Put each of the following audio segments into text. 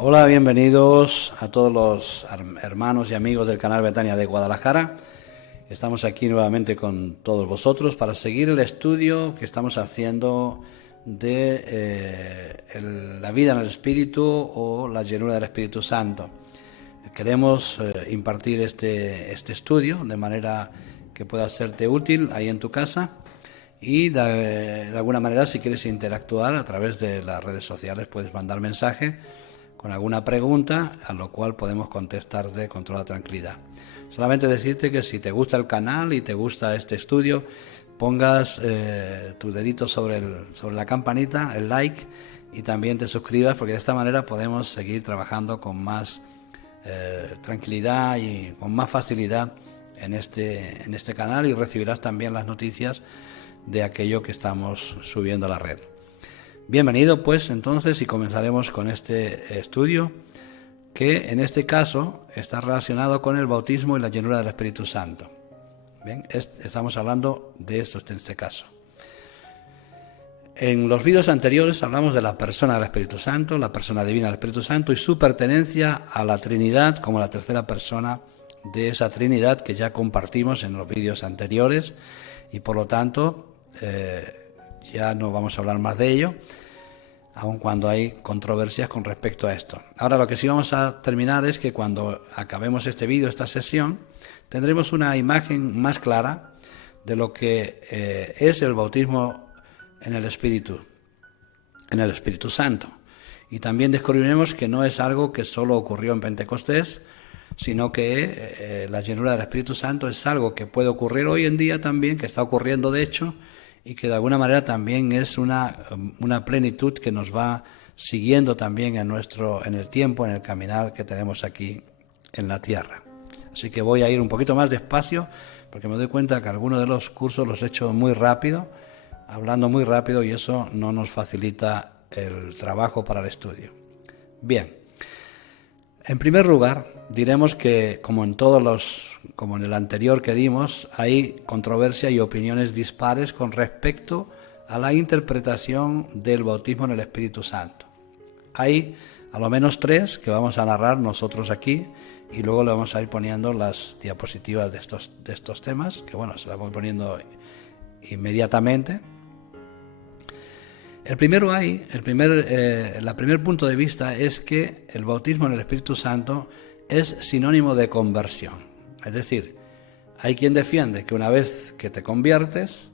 Hola, bienvenidos a todos los hermanos y amigos del canal Betania de Guadalajara. Estamos aquí nuevamente con todos vosotros para seguir el estudio que estamos haciendo de la vida en el Espíritu o la llenura del Espíritu Santo. Queremos impartir este estudio de manera que pueda serte útil ahí en tu casa y de alguna manera, si quieres interactuar a través de las redes sociales, puedes mandar mensaje con alguna pregunta, a lo cual podemos contestarte con toda tranquilidad. Solamente decirte que si te gusta el canal y te gusta este estudio, pongas tu dedito sobre la campanita, el like, y también te suscribas, porque de esta manera podemos seguir trabajando con más tranquilidad y con más facilidad en este canal, y recibirás también las noticias de aquello que estamos subiendo a la red. Bienvenido pues entonces, y comenzaremos con este estudio que en este caso está relacionado con el bautismo y la llenura del Espíritu Santo. Bien, estamos hablando de esto en este caso. En los vídeos anteriores hablamos de la persona del Espíritu Santo, la persona divina del Espíritu Santo y su pertenencia a la Trinidad como la tercera persona de esa Trinidad que ya compartimos en los vídeos anteriores, y por lo tanto ya no vamos a hablar más de ello, aun cuando hay controversias con respecto a esto. Ahora lo que sí vamos a terminar es que cuando acabemos este vídeo, esta sesión, tendremos una imagen más clara de lo que es el bautismo en el Espíritu Santo. Y también descubriremos que no es algo que solo ocurrió en Pentecostés, sino que la llenura del Espíritu Santo es algo que puede ocurrir hoy en día también, que está ocurriendo de hecho, y que de alguna manera también es una plenitud que nos va siguiendo también en el tiempo, en el caminar que tenemos aquí en la tierra. Así que voy a ir un poquito más despacio, porque me doy cuenta que algunos de los cursos los he hecho muy rápido, hablando muy rápido, y eso no nos facilita el trabajo para el estudio. Bien, en primer lugar diremos que como en el anterior que dimos, hay controversia y opiniones dispares con respecto a la interpretación del bautismo en el Espíritu Santo. Hay a lo menos 3 que vamos a narrar nosotros aquí, y luego le vamos a ir poniendo las diapositivas de estos temas, que bueno, se las voy poniendo inmediatamente. El primer punto de vista es que el bautismo en el Espíritu Santo es sinónimo de conversión. Es decir, hay quien defiende que una vez que te conviertes,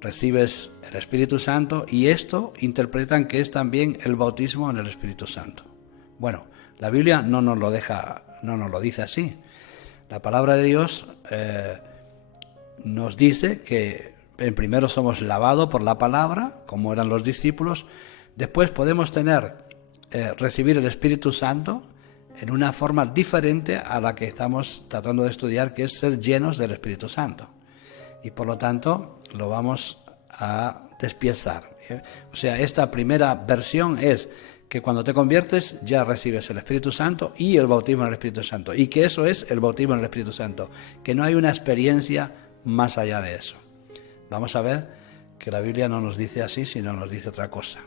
recibes el Espíritu Santo, y esto interpretan que es también el bautismo en el Espíritu Santo. Bueno, la Biblia no nos lo dice así. La palabra de Dios nos dice que primero somos lavados por la palabra, como eran los discípulos. Después podemos recibir el Espíritu Santo en una forma diferente a la que estamos tratando de estudiar, que es ser llenos del Espíritu Santo. Y por lo tanto lo vamos a despiezar. O sea, esta primera versión es que cuando te conviertes ya recibes el Espíritu Santo y el bautismo en el Espíritu Santo. Y que eso es el bautismo en el Espíritu Santo. Que no hay una experiencia más allá de eso. Vamos a ver que la Biblia no nos dice así, sino nos dice otra cosa.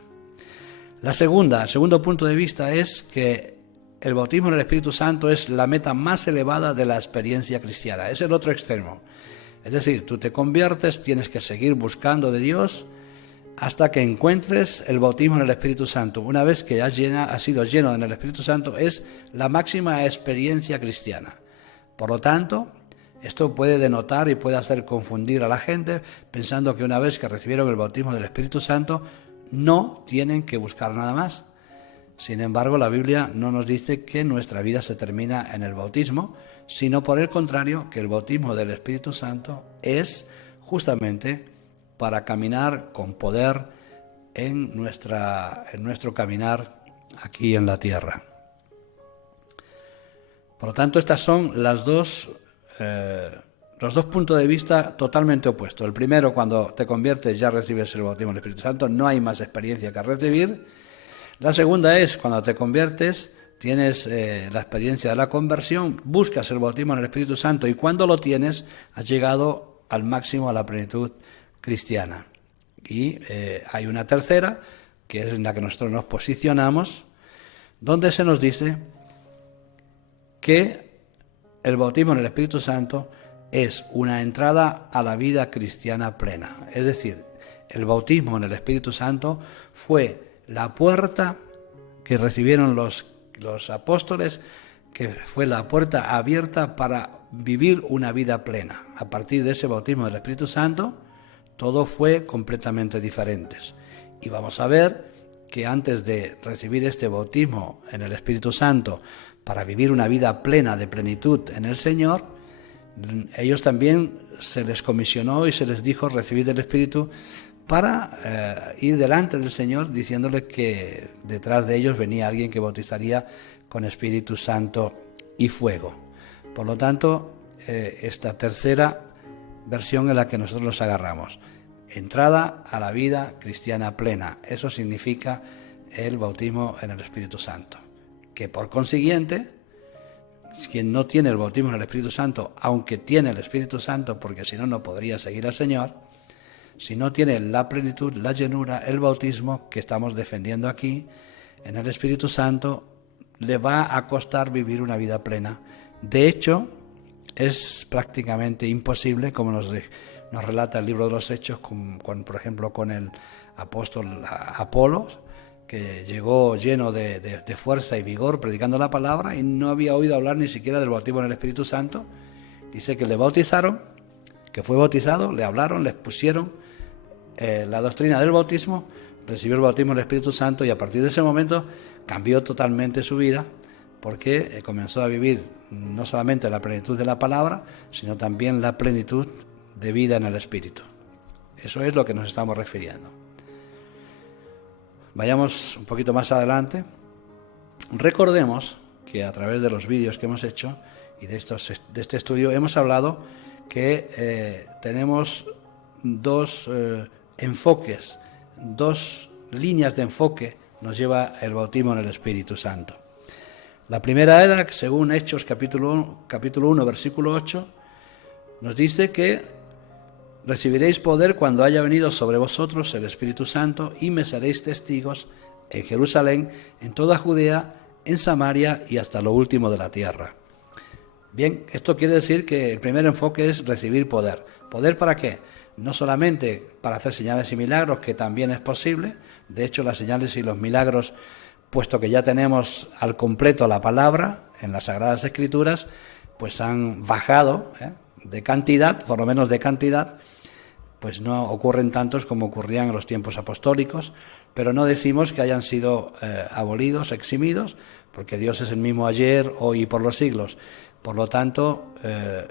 El segundo punto de vista es que el bautismo en el Espíritu Santo es la meta más elevada de la experiencia cristiana. Es el otro extremo. Es decir, tú te conviertes, tienes que seguir buscando de Dios hasta que encuentres el bautismo en el Espíritu Santo. Una vez que has sido lleno en el Espíritu Santo, es la máxima experiencia cristiana. Por lo tanto, esto puede denotar y puede hacer confundir a la gente pensando que una vez que recibieron el bautismo del Espíritu Santo no tienen que buscar nada más. Sin embargo, la Biblia no nos dice que nuestra vida se termina en el bautismo, sino por el contrario, que el bautismo del Espíritu Santo es justamente para caminar con poder en nuestro caminar aquí en la tierra. Por lo tanto, estas son los dos puntos de vista totalmente opuestos. El primero, cuando te conviertes ya recibes el bautismo del Espíritu Santo, no hay más experiencia que recibir. La segunda es, cuando te conviertes, tienes la experiencia de la conversión, buscas el bautismo en el Espíritu Santo, y cuando lo tienes, has llegado al máximo, a la plenitud cristiana. Y hay una tercera, que es en la que nosotros nos posicionamos, donde se nos dice que el bautismo en el Espíritu Santo es una entrada a la vida cristiana plena. Es decir, el bautismo en el Espíritu Santo fue la puerta que recibieron los apóstoles, que fue la puerta abierta para vivir una vida plena. A partir de ese bautismo del Espíritu Santo, todo fue completamente diferente. Y vamos a ver que antes de recibir este bautismo en el Espíritu Santo para vivir una vida plena de plenitud en el Señor, ellos también se les comisionó y se les dijo recibid el Espíritu para ir delante del Señor, diciéndole que detrás de ellos venía alguien que bautizaría con Espíritu Santo y fuego. Por lo tanto, esta tercera versión en la que nosotros nos agarramos. Entrada a la vida cristiana plena. Eso significa el bautismo en el Espíritu Santo. Que por consiguiente, quien no tiene el bautismo en el Espíritu Santo, aunque tiene el Espíritu Santo, porque si no, no podría seguir al Señor, si no tiene la plenitud, la llenura, el bautismo que estamos defendiendo aquí, en el Espíritu Santo, le va a costar vivir una vida plena. De hecho, es prácticamente imposible, como nos relata el libro de los Hechos, por ejemplo, con el apóstol Apolos, que llegó lleno de fuerza y vigor predicando la palabra y no había oído hablar ni siquiera del bautismo en el Espíritu Santo. Dice que le bautizaron, que fue bautizado, le hablaron, les pusieron la doctrina del bautismo, recibió el bautismo en el Espíritu Santo y a partir de ese momento cambió totalmente su vida, porque comenzó a vivir no solamente la plenitud de la palabra, sino también la plenitud de vida en el Espíritu. Eso es lo que nos estamos refiriendo. Vayamos un poquito más adelante. Recordemos que a través de los vídeos que hemos hecho y de este estudio hemos hablado que tenemos dos enfoques, dos líneas de enfoque nos lleva el bautismo en el Espíritu Santo. La primera era que, según Hechos capítulo 1, versículo 8, nos dice que recibiréis poder cuando haya venido sobre vosotros el Espíritu Santo y me seréis testigos en Jerusalén, en toda Judea, en Samaria y hasta lo último de la tierra. Bien, esto quiere decir que el primer enfoque es recibir poder. ¿Poder para qué? No solamente para hacer señales y milagros, que también es posible. De hecho, las señales y los milagros, puesto que ya tenemos al completo la palabra en las Sagradas Escrituras, pues han bajado de cantidad, por lo menos de cantidad, pues no ocurren tantos como ocurrían en los tiempos apostólicos, pero no decimos que hayan sido abolidos, eximidos, porque Dios es el mismo ayer, hoy y por los siglos. Por lo tanto,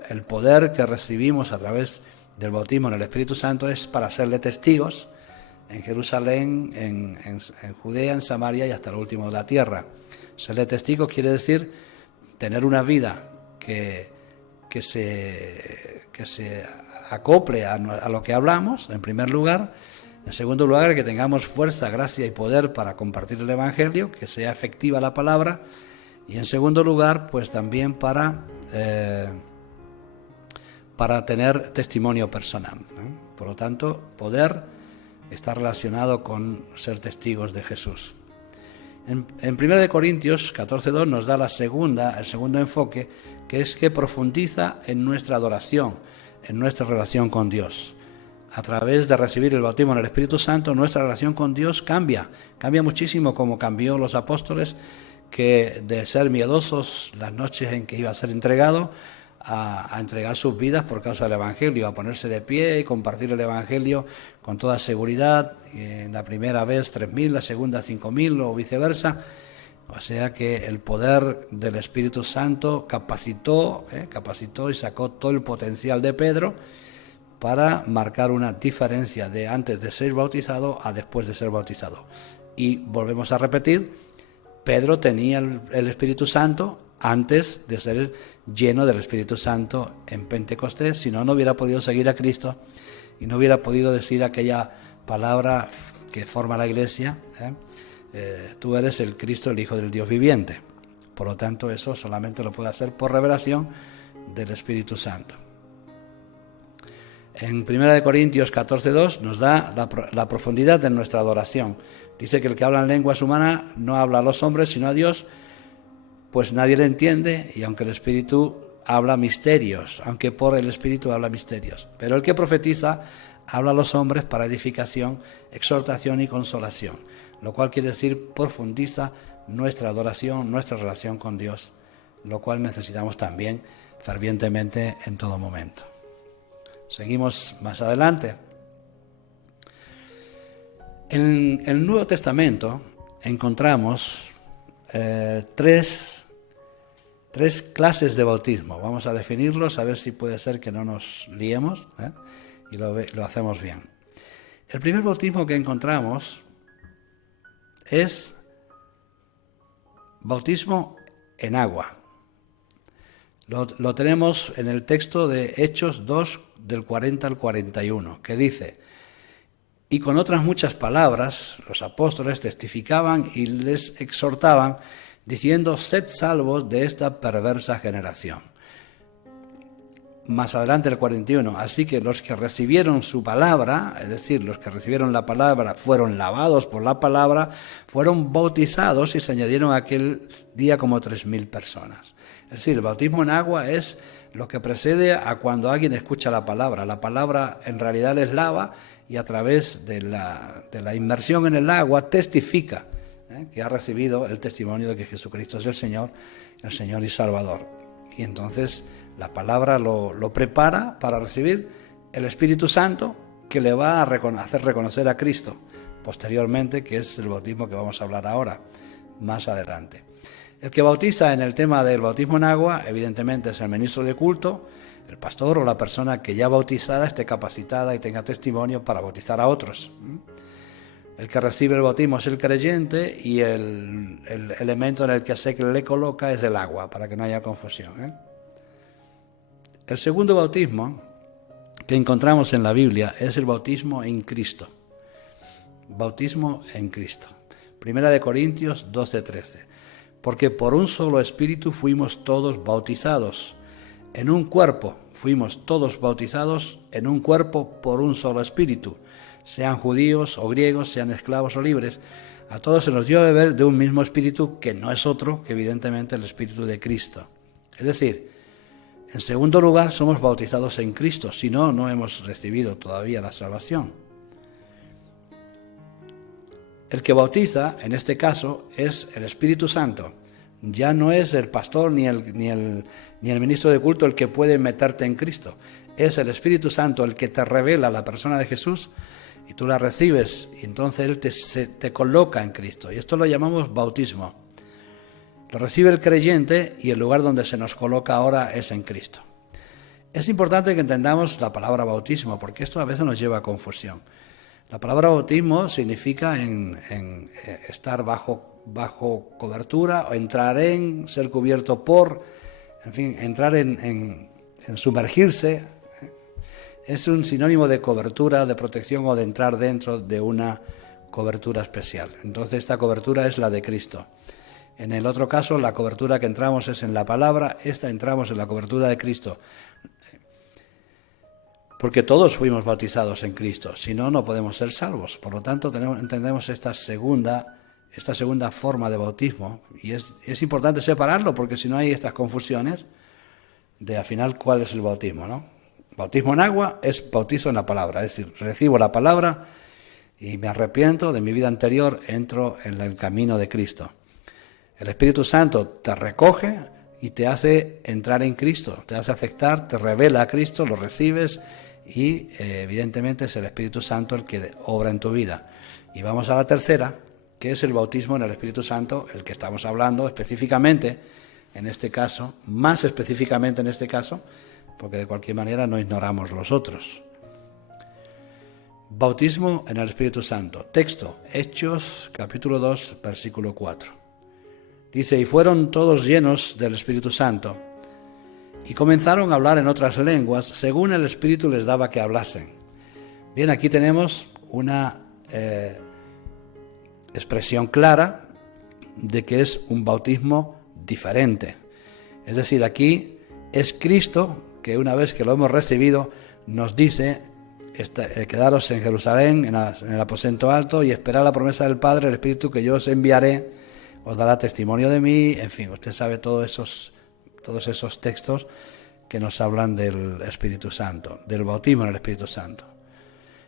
el poder que recibimos a través del bautismo en el Espíritu Santo es para serle testigos en Jerusalén, en Judea, en Samaria y hasta lo último de la tierra. Serle testigo quiere decir tener una vida que se acople a lo que hablamos, en primer lugar. En segundo lugar, que tengamos fuerza, gracia y poder para compartir el Evangelio, que sea efectiva la palabra. Y en segundo lugar, pues también para tener testimonio personal. Por lo tanto, poder está relacionado con ser testigos de Jesús. En 1 Corintios 14:2 nos da el segundo enfoque, que es que profundiza en nuestra adoración, en nuestra relación con Dios. A través de recibir el bautismo en el Espíritu Santo, nuestra relación con Dios cambia muchísimo, como cambió los apóstoles, que de ser miedosos las noches en que iba a ser entregado, a entregar sus vidas por causa del Evangelio, a ponerse de pie y compartir el Evangelio con toda seguridad. En la primera vez 3.000, la segunda 5.000 o viceversa. O sea que el poder del Espíritu Santo capacitó y sacó todo el potencial de Pedro para marcar una diferencia de antes de ser bautizado a después de ser bautizado. Y volvemos a repetir, Pedro tenía el Espíritu Santo antes de ser lleno del Espíritu Santo en Pentecostés, si no, no hubiera podido seguir a Cristo y no hubiera podido decir aquella palabra que forma la Iglesia, tú eres el Cristo, el Hijo del Dios viviente. Por lo tanto, eso solamente lo puede hacer por revelación del Espíritu Santo. En 1 Corintios 14:2 nos da la profundidad de nuestra adoración. Dice que el que habla en lenguas humanas no habla a los hombres, sino a Dios, pues nadie le entiende, y aunque el Espíritu habla misterios, aunque por el Espíritu habla misterios. Pero el que profetiza habla a los hombres para edificación, exhortación y consolación, lo cual quiere decir profundiza nuestra adoración, nuestra relación con Dios, lo cual necesitamos también fervientemente en todo momento. Seguimos más adelante. En el Nuevo Testamento encontramos tres clases de bautismo. Vamos a definirlos, a ver si puede ser que no nos liemos, y lo hacemos bien. El primer bautismo que encontramos es bautismo en agua. Lo tenemos en el texto de Hechos 2, del 40 al 41, que dice: y con otras muchas palabras los apóstoles testificaban y les exhortaban, diciendo: sed salvos de esta perversa generación. Más adelante el 41, así que los que recibieron su palabra, es decir, los que recibieron la palabra, fueron lavados por la palabra, fueron bautizados y se añadieron aquel día como 3.000 personas. Es decir, el bautismo en agua es lo que precede a cuando alguien escucha la palabra. La palabra en realidad les lava y a través de la inmersión en el agua testifica que ha recibido el testimonio de que Jesucristo es el Señor y Salvador. Y entonces la palabra lo prepara para recibir el Espíritu Santo, que le va a hacer reconocer a Cristo posteriormente, que es el bautismo que vamos a hablar ahora, más adelante. El que bautiza en el tema del bautismo en agua, evidentemente, es el ministro de culto, el pastor o la persona que ya bautizada esté capacitada y tenga testimonio para bautizar a otros. El que recibe el bautismo es el creyente y el elemento en el que se le coloca es el agua, para que no haya confusión. El segundo bautismo que encontramos en la Biblia es el bautismo en Cristo. Bautismo en Cristo. 1 Corintios 12:13. Porque por un solo Espíritu fuimos todos bautizados. En un cuerpo fuimos todos bautizados, en un cuerpo por un solo Espíritu. Sean judíos o griegos, sean esclavos o libres, a todos se nos dio a beber de un mismo Espíritu, que no es otro que evidentemente el Espíritu de Cristo. Es decir, en segundo lugar, somos bautizados en Cristo, si no, no hemos recibido todavía la salvación. El que bautiza, en este caso, es el Espíritu Santo. Ya no es el pastor ni el ministro de culto el que puede meterte en Cristo. Es el Espíritu Santo el que te revela la persona de Jesús y tú la recibes y entonces Él te coloca en Cristo. Y esto lo llamamos bautismo. Lo recibe el creyente y el lugar donde se nos coloca ahora es en Cristo. Es importante que entendamos la palabra bautismo, porque esto a veces nos lleva a confusión. La palabra bautismo significa estar bajo cobertura, o entrar en, ser cubierto por, en fin, entrar en sumergirse. Es un sinónimo de cobertura, de protección o de entrar dentro de una cobertura especial. Entonces esta cobertura es la de Cristo. En el otro caso, la cobertura que entramos es en la palabra, entramos en la cobertura de Cristo. Porque todos fuimos bautizados en Cristo, si no, no podemos ser salvos. Por lo tanto, entendemos esta segunda forma de bautismo, y es importante separarlo, porque si no hay estas confusiones de al final cuál es el bautismo, ¿no? Bautismo en agua es bautizo en la palabra, es decir, recibo la palabra y me arrepiento de mi vida anterior, entro en el camino de Cristo. El Espíritu Santo te recoge y te hace entrar en Cristo, te hace aceptar, te revela a Cristo, lo recibes y evidentemente es el Espíritu Santo el que obra en tu vida. Y vamos a la tercera, que es el bautismo en el Espíritu Santo, el que estamos hablando específicamente en este caso, más específicamente en este caso, porque de cualquier manera no ignoramos los otros. Bautismo en el Espíritu Santo. Texto, Hechos capítulo 2, versículo 4. Dice: y fueron todos llenos del Espíritu Santo, y comenzaron a hablar en otras lenguas, según el Espíritu les daba que hablasen. Bien, aquí tenemos una expresión clara de que es un bautismo diferente. Es decir, aquí es Cristo que una vez que lo hemos recibido, nos dice, quedaros en Jerusalén, en el aposento alto, y esperad la promesa del Padre, el Espíritu que yo os enviaré, os dará testimonio de mí. En fin, usted sabe todos esos textos que nos hablan del Espíritu Santo, del bautismo en el Espíritu Santo.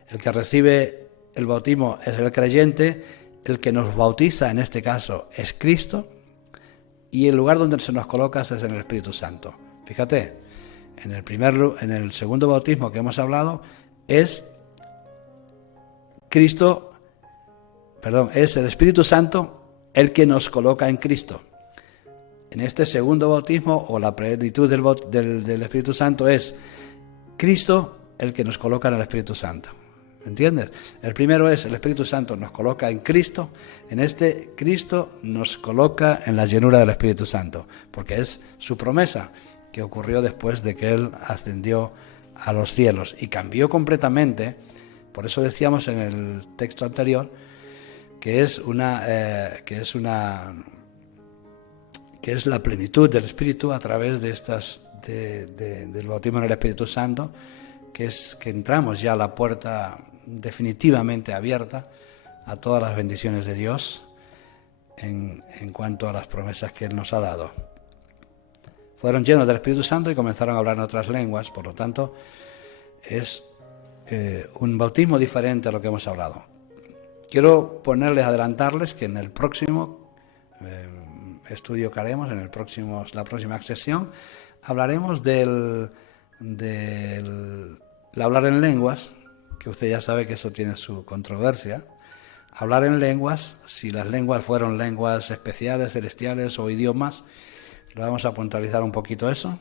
El que recibe el bautismo es el creyente, el que nos bautiza en este caso es Cristo, y el lugar donde se nos coloca es en el Espíritu Santo. Fíjate, en el segundo bautismo que hemos hablado es el Espíritu Santo el que nos coloca en Cristo. En este segundo bautismo, o la plenitud del Espíritu Santo, es Cristo el que nos coloca en el Espíritu Santo. ¿Entiendes? El primero es el Espíritu Santo nos coloca en Cristo. En este, Cristo nos coloca en la llenura del Espíritu Santo, porque es su promesa que ocurrió después de que Él ascendió a los cielos y cambió completamente. Por eso decíamos en el texto anterior que es la plenitud del Espíritu a través del bautismo en el Espíritu Santo, que es que entramos ya a la puerta definitivamente abierta a todas las bendiciones de Dios en cuanto a las promesas que Él nos ha dado. Fueron llenos del Espíritu Santo y comenzaron a hablar en otras lenguas. Por lo tanto, es un bautismo diferente a lo que hemos hablado. Quiero adelantarles que en el próximo estudio que haremos, la próxima sesión, hablaremos del hablar en lenguas, que usted ya sabe que eso tiene su controversia. Hablar en lenguas, si las lenguas fueron lenguas especiales, celestiales o idiomas, lo vamos a puntualizar un poquito eso,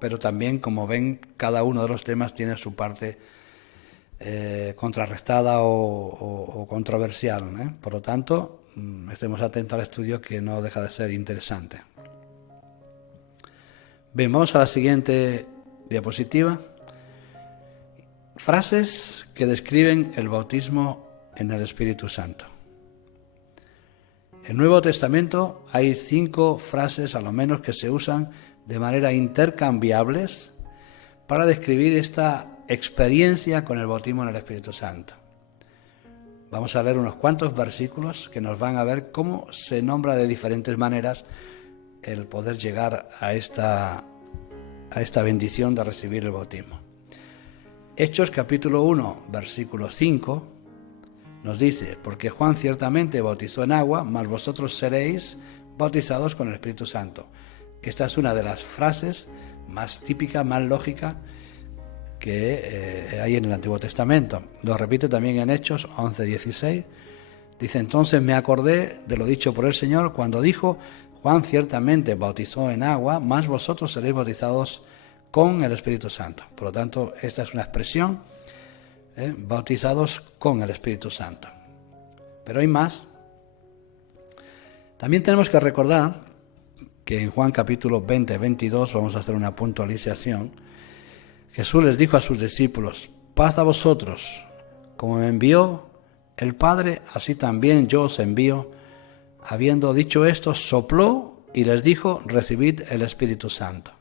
pero también, como ven, cada uno de los temas tiene su parte contrarrestada o controversial, Por lo tanto, estemos atentos al estudio, que no deja de ser interesante. Bien, vamos a la siguiente diapositiva. Frases que describen el bautismo en el Espíritu Santo. En el Nuevo Testamento hay 5 frases, a lo menos, que se usan de manera intercambiables para describir esta experiencia con el bautismo en el Espíritu Santo. Vamos a leer unos cuantos versículos que nos van a ver cómo se nombra de diferentes maneras el poder llegar a esta bendición de recibir el bautismo. Hechos capítulo 1, versículo 5, nos dice: porque Juan ciertamente bautizó en agua, mas vosotros seréis bautizados con el Espíritu Santo. Esta es una de las frases más típicas, más lógicas que hay en el Antiguo Testamento. Lo repite también en Hechos 11:16. Dice: entonces me acordé de lo dicho por el Señor cuando dijo: Juan ciertamente bautizó en agua, mas vosotros seréis bautizados con el Espíritu Santo. Por lo tanto, esta es una expresión, bautizados con el Espíritu Santo. Pero hay más. También tenemos que recordar que en Juan capítulo 20-22, vamos a hacer una puntualización. Jesús les dijo a sus discípulos: paz a vosotros, como me envió el Padre, así también yo os envío. Habiendo dicho esto, sopló y les dijo: recibid el Espíritu Santo.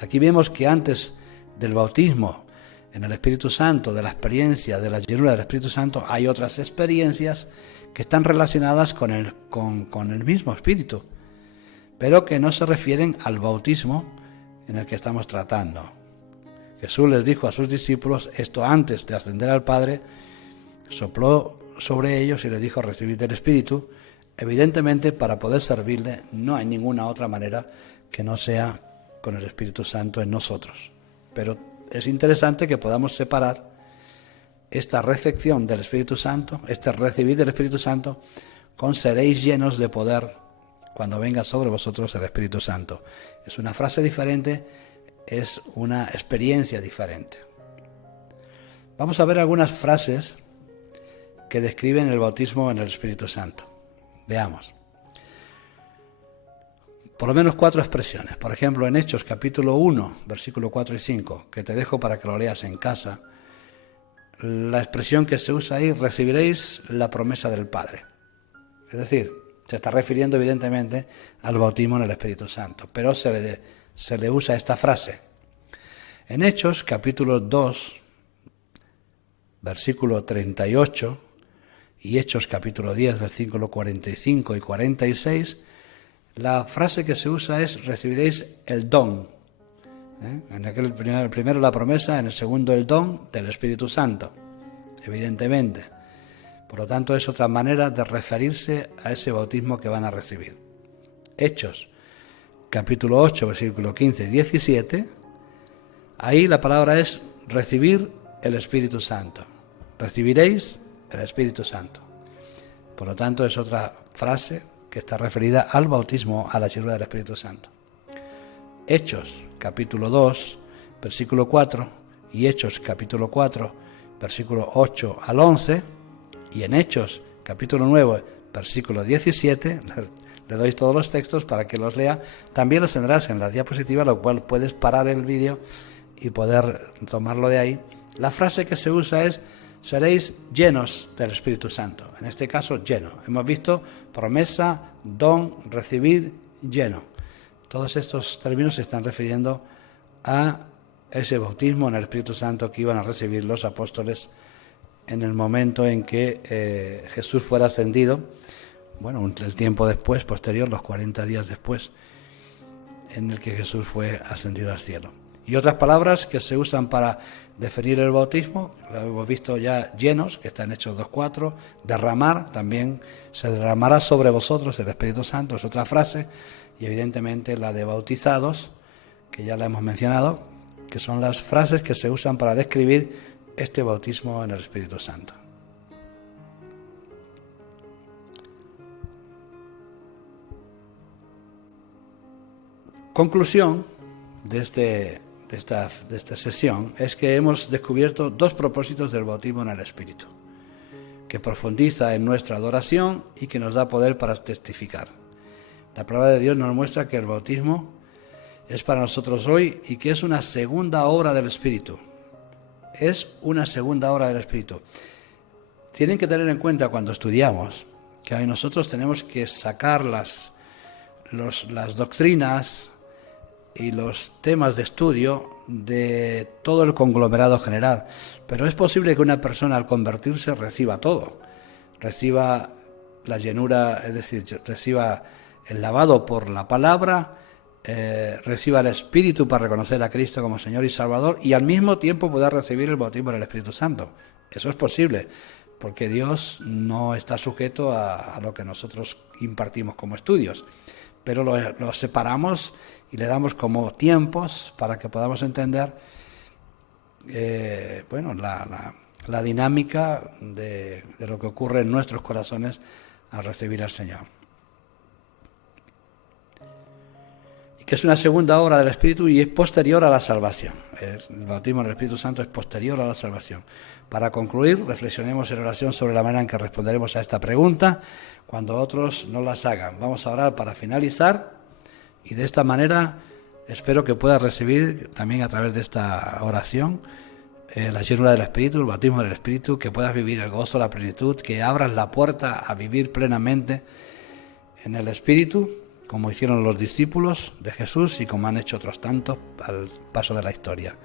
Aquí vemos que antes del bautismo en el Espíritu Santo, de la experiencia de la llenura del Espíritu Santo, hay otras experiencias que están relacionadas con el mismo Espíritu, pero que no se refieren al bautismo en el que estamos tratando. Jesús les dijo a sus discípulos esto antes de ascender al Padre, sopló sobre ellos y les dijo: recibid el Espíritu. Evidentemente, para poder servirle no hay ninguna otra manera que no sea con el Espíritu Santo en nosotros. Pero es interesante que podamos separar esta recepción del Espíritu Santo, este recibir del Espíritu Santo, con seréis llenos de poder cuando venga sobre vosotros el Espíritu Santo. Es una frase diferente, es una experiencia diferente. Vamos a ver algunas frases que describen el bautismo en el Espíritu Santo. Veamos. Por lo menos 4 expresiones. Por ejemplo, en Hechos capítulo 1, versículo 4 y 5, que te dejo para que lo leas en casa, la expresión que se usa ahí: recibiréis la promesa del Padre. Es decir, se está refiriendo evidentemente al bautismo en el Espíritu Santo, pero se le usa esta frase. En Hechos, capítulo 2, versículo 38, y Hechos, capítulo 10, versículo 45 y 46, la frase que se usa es: recibiréis el don. En aquel primero la promesa, en el segundo el don del Espíritu Santo, evidentemente. Por lo tanto, es otra manera de referirse a ese bautismo que van a recibir. Hechos, capítulo 8, versículo 15 y 17, ahí la palabra es recibir el Espíritu Santo. Recibiréis el Espíritu Santo. Por lo tanto, es otra frase que está referida al bautismo, a la llenura del Espíritu Santo. Hechos, capítulo 2, versículo 4, y Hechos, capítulo 4, versículo 8 al 11, y en Hechos, capítulo 9, versículo 17, le doy todos los textos para que los lea. También los tendrás en la diapositiva, lo cual puedes parar el vídeo y poder tomarlo de ahí. La frase que se usa es: seréis llenos del Espíritu Santo. En este caso, lleno. Hemos visto promesa, don, recibir, lleno. Todos estos términos se están refiriendo a ese bautismo en el Espíritu Santo que iban a recibir los apóstoles en el momento en que Jesús fuera ascendido. Bueno, el tiempo después, posterior, los 40 días después, en el que Jesús fue ascendido al cielo. Y otras palabras que se usan para definir el bautismo, lo hemos visto ya: llenos, que está en Hechos 2.4, derramar, también se derramará sobre vosotros el Espíritu Santo, es otra frase, y evidentemente la de bautizados, que ya la hemos mencionado, que son las frases que se usan para describir este bautismo en el Espíritu Santo. Conclusión de esta sesión es que hemos descubierto dos propósitos del bautismo en el Espíritu, que profundiza en nuestra adoración y que nos da poder para testificar. La palabra de Dios nos muestra que el bautismo es para nosotros hoy y que es una segunda obra del Espíritu. Es una segunda obra del Espíritu. Tienen que tener en cuenta cuando estudiamos que hoy nosotros tenemos que sacar las doctrinas y los temas de estudio de todo el conglomerado general. Pero es posible que una persona al convertirse reciba todo. Reciba la llenura, es decir, reciba el lavado por la palabra, reciba el Espíritu para reconocer a Cristo como Señor y Salvador, y al mismo tiempo pueda recibir el bautismo del Espíritu Santo. Eso es posible, porque Dios no está sujeto a lo que nosotros impartimos como estudios, pero lo separamos y le damos como tiempos para que podamos entender la dinámica de lo que ocurre en nuestros corazones al recibir al Señor. Y que es una segunda obra del Espíritu y es posterior a la salvación. El bautismo del Espíritu Santo es posterior a la salvación. Para concluir, reflexionemos en oración sobre la manera en que responderemos a esta pregunta cuando otros no las hagan. Vamos a orar para finalizar, y de esta manera espero que puedas recibir también a través de esta oración la llenura del Espíritu, el bautismo del Espíritu, que puedas vivir el gozo, la plenitud, que abras la puerta a vivir plenamente en el Espíritu, como hicieron los discípulos de Jesús y como han hecho otros tantos al paso de la historia.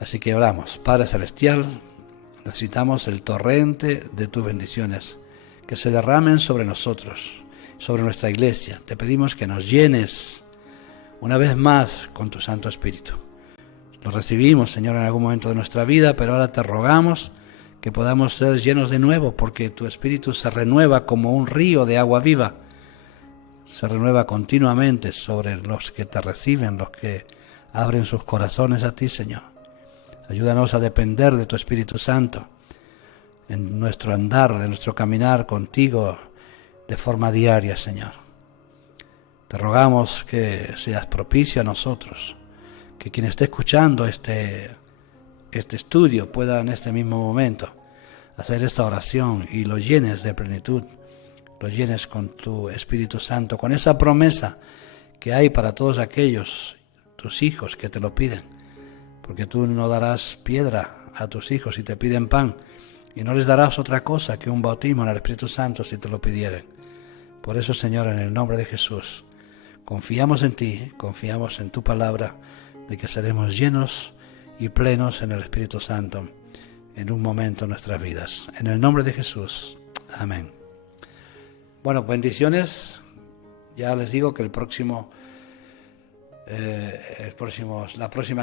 Así que oramos. Padre Celestial, necesitamos el torrente de tus bendiciones que se derramen sobre nosotros, sobre nuestra iglesia. Te pedimos que nos llenes una vez más con tu Santo Espíritu. Lo recibimos, Señor, en algún momento de nuestra vida, pero ahora te rogamos que podamos ser llenos de nuevo, porque tu Espíritu se renueva como un río de agua viva. Se renueva continuamente sobre los que te reciben, los que abren sus corazones a ti, Señor. Ayúdanos a depender de tu Espíritu Santo en nuestro andar, en nuestro caminar contigo de forma diaria, Señor. Te rogamos que seas propicio a nosotros, que quien esté escuchando este estudio pueda en este mismo momento hacer esta oración y lo llenes de plenitud, lo llenes con tu Espíritu Santo, con esa promesa que hay para todos aquellos, tus hijos, que te lo piden, porque tú no darás piedra a tus hijos si te piden pan, y no les darás otra cosa que un bautismo en el Espíritu Santo si te lo pidieren. Por eso, Señor, en el nombre de Jesús, confiamos en ti, confiamos en tu palabra, de que seremos llenos y plenos en el Espíritu Santo en un momento en nuestras vidas. En el nombre de Jesús. Amén. Bueno, bendiciones. Ya les digo que la próxima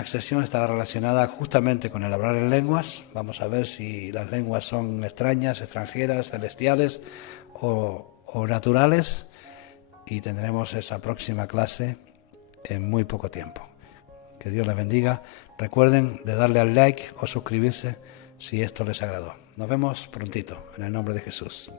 sesión estará relacionada justamente con el hablar en lenguas. Vamos a ver si las lenguas son extrañas, extranjeras, celestiales o naturales. Y tendremos esa próxima clase en muy poco tiempo. Que Dios les bendiga. Recuerden de darle al like o suscribirse si esto les agradó. Nos vemos prontito, en el nombre de Jesús.